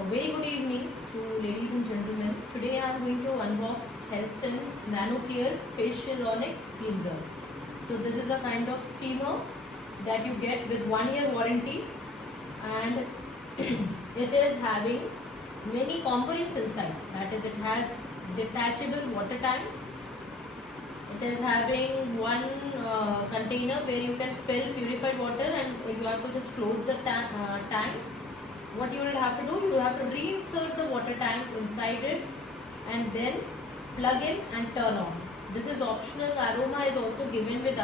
A very good evening to ladies and gentlemen. Today I am going to unbox HealthSense Nano Care Facial Ionic Cleanser. So this is a kind of steamer that you get with 1 year warranty, and it is having many components inside. That is, it has detachable water tank. It is having one container where you can fill purified water, and you have to just close the tank. What you will have to do, you have to reinsert the water tank inside it and then plug in and turn on. This is optional. Aroma is also given with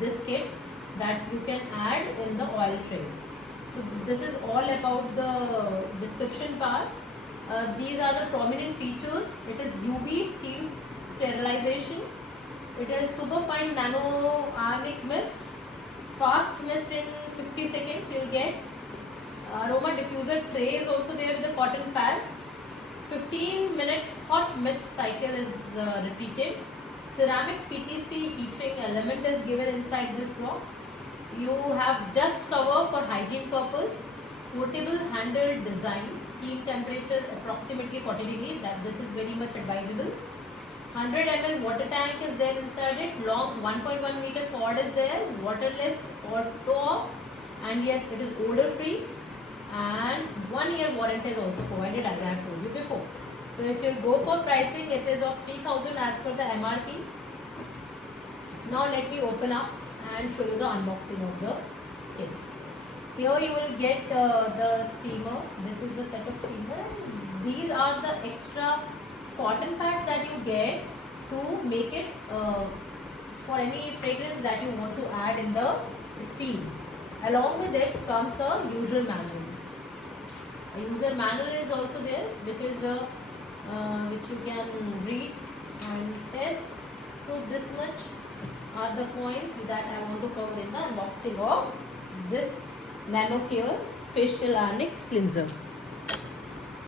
this kit that you can add in the oil tray. So this is all about the description part. These are the prominent features. It is UV steam sterilization. It is superfine nano ionic mist. Fast mist in 50 seconds you will get. Aroma diffuser tray is also there with the cotton pads. 15-minute hot mist cycle is repeated. Ceramic PTC heating element is given inside this block. You have dust cover for hygiene purpose. Portable handle design. Steam temperature approximately 40 degrees. This is very much advisable. 100 ml water tank is there inside it. Long 1.1 meter cord is there. Waterless auto off. And yes, it is odor free. And 1 year warranty is also provided, as I have told you before. So if you go for pricing, it is of 3000 as per the MRP. Now let me open up and show you the unboxing of the kit. Here you will get the steamer. This is the set of steamer. These are the extra cotton pads that you get to make it for any fragrance that you want to add in the steam. Along with it comes a user manual. A user manual is also there, which is which you can read and test. So this much are the points that I want to cover in the unboxing of this Nano Care Facial Ionic Cleanser.